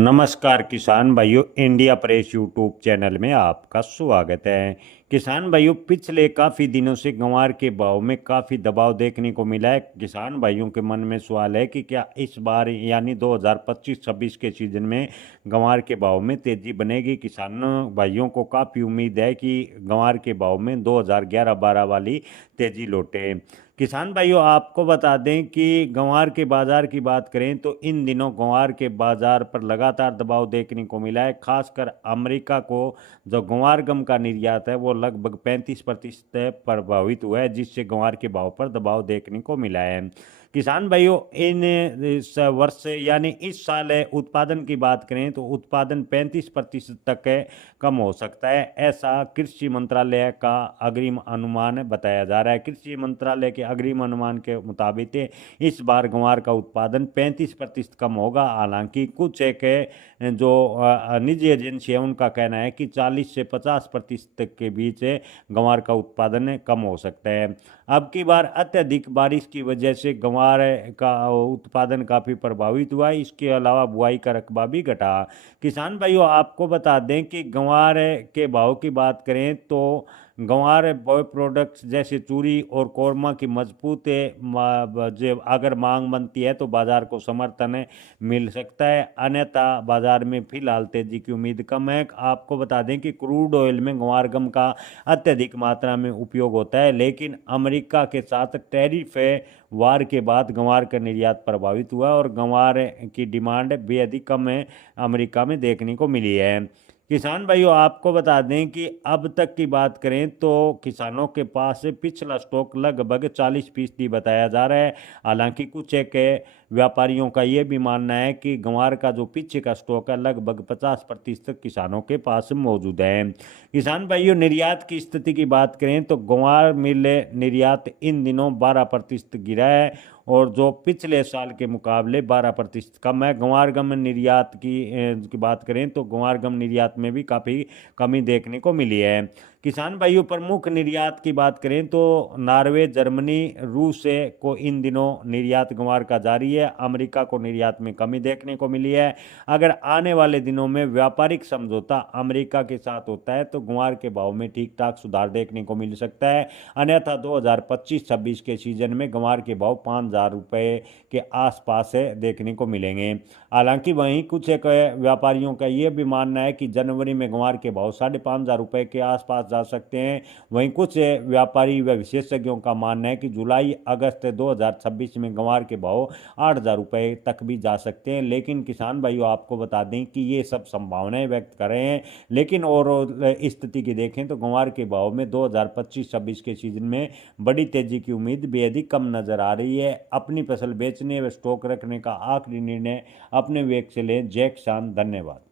नमस्कार किसान भाइयों, इंडिया प्रेस यूट्यूब चैनल में आपका स्वागत है। किसान भाइयों, पिछले काफ़ी दिनों से ग्वार के भाव में काफ़ी दबाव देखने को मिला है। किसान भाइयों के मन में सवाल है कि क्या इस बार यानी 2025-26 के सीजन में ग्वार के भाव में तेज़ी बनेगी। किसान भाइयों को काफ़ी उम्मीद है कि ग्वार के भाव में 2011-12 वाली तेज़ी लौटे। किसान भाइयों, आपको बता दें कि ग्वार के बाज़ार की बात करें तो इन दिनों ग्वार के बाज़ार पर लगातार दबाव देखने को मिला है। खासकर अमेरिका को जो ग्वार गम का निर्यात है वो लगभग 35% प्रभावित हुआ है, जिससे ग्वार के भाव पर दबाव देखने को मिला है। किसान भाइयों, इस वर्ष यानी इस साल उत्पादन की बात करें तो उत्पादन 35% तक कम हो सकता है, ऐसा कृषि मंत्रालय का अग्रिम अनुमान बताया जा रहा है। कृषि मंत्रालय के अग्रिम अनुमान के मुताबिक इस बार ग्वार का उत्पादन 35% कम होगा। हालांकि कुछ एक जो निजी एजेंसी है उनका कहना है कि 40 से 50% के बीच ग्वार का उत्पादन कम हो सकता है। अब की बार अत्यधिक बारिश की वजह से ग्वार का उत्पादन काफ़ी प्रभावित हुआ। इसके अलावा बुआई का रकबा भी घटा। किसान भाइयों, आपको बता दें कि ग्वार के भाव की बात करें तो ग्वार बॉय प्रोडक्ट्स जैसे चूरी और कौरमा की मजबूत जो अगर मांग बनती है तो बाजार को समर्थन मिल सकता है, अन्यथा बाजार में फिलहाल तेजी की उम्मीद कम है। आपको बता दें कि क्रूड ऑयल में ग्वार गम का अत्यधिक मात्रा में उपयोग होता है, लेकिन अमेरिका के साथ टैरिफ वार के बाद ग्वार का निर्यात प्रभावित हुआ और ग्वार की डिमांड बेहद ही कम अमेरिका में देखने को मिली है। किसान भाइयों, आपको बता दें कि अब तक की बात करें तो किसानों के पास पिछला स्टॉक लगभग 40% बताया जा रहा है। हालांकि कुछ एक व्यापारियों का ये भी मानना है कि ग्वार का जो पीछे का स्टॉक है लगभग 50% किसानों के पास मौजूद है। किसान भाइयों, निर्यात की स्थिति की बात करें तो ग्वार मिल निर्यात इन दिनों 12% गिरा है और जो पिछले साल के मुकाबले 12% कम है। ग्वार गम निर्यात की बात करें तो ग्वार गम निर्यात में भी काफ़ी कमी देखने को मिली है। किसान भाइयों, प्रमुख निर्यात की बात करें तो नॉर्वे, जर्मनी, रूस को इन दिनों निर्यात ग्वार का जारी है। अमेरिका को निर्यात में कमी देखने को मिली है। अगर आने वाले दिनों में व्यापारिक समझौता अमेरिका के साथ होता है तो ग्वार के भाव में ठीक ठाक सुधार देखने को मिल सकता है, अन्यथा 2025-26 के सीजन में ग्वार के भाव 5,000 रुपये के आसपास देखने को मिलेंगे। हालांकि वहीं कुछ एक व्यापारियों का ये भी मानना है कि जनवरी में ग्वार के भाव 5,500 रुपये के आसपास जा सकते हैं। वहीं कुछ व्यापारी व विशेषज्ञों का मानना है कि जुलाई अगस्त 2026 में ग्वार के भाव 8,000 रुपये तक भी जा सकते हैं। लेकिन किसान भाइयों, आपको बता दें कि ये सब संभावनाएं व्यक्त कर रहे हैं, लेकिन और स्थिति की देखें तो ग्वार के भाव में 2025-26 के सीजन में बड़ी तेजी की उम्मीद बेहद ही कम नजर आ रही है। अपनी फसल बेचने व स्टॉक रखने का आखिरी निर्णय अपने विवेक से लें। जय किसान, धन्यवाद।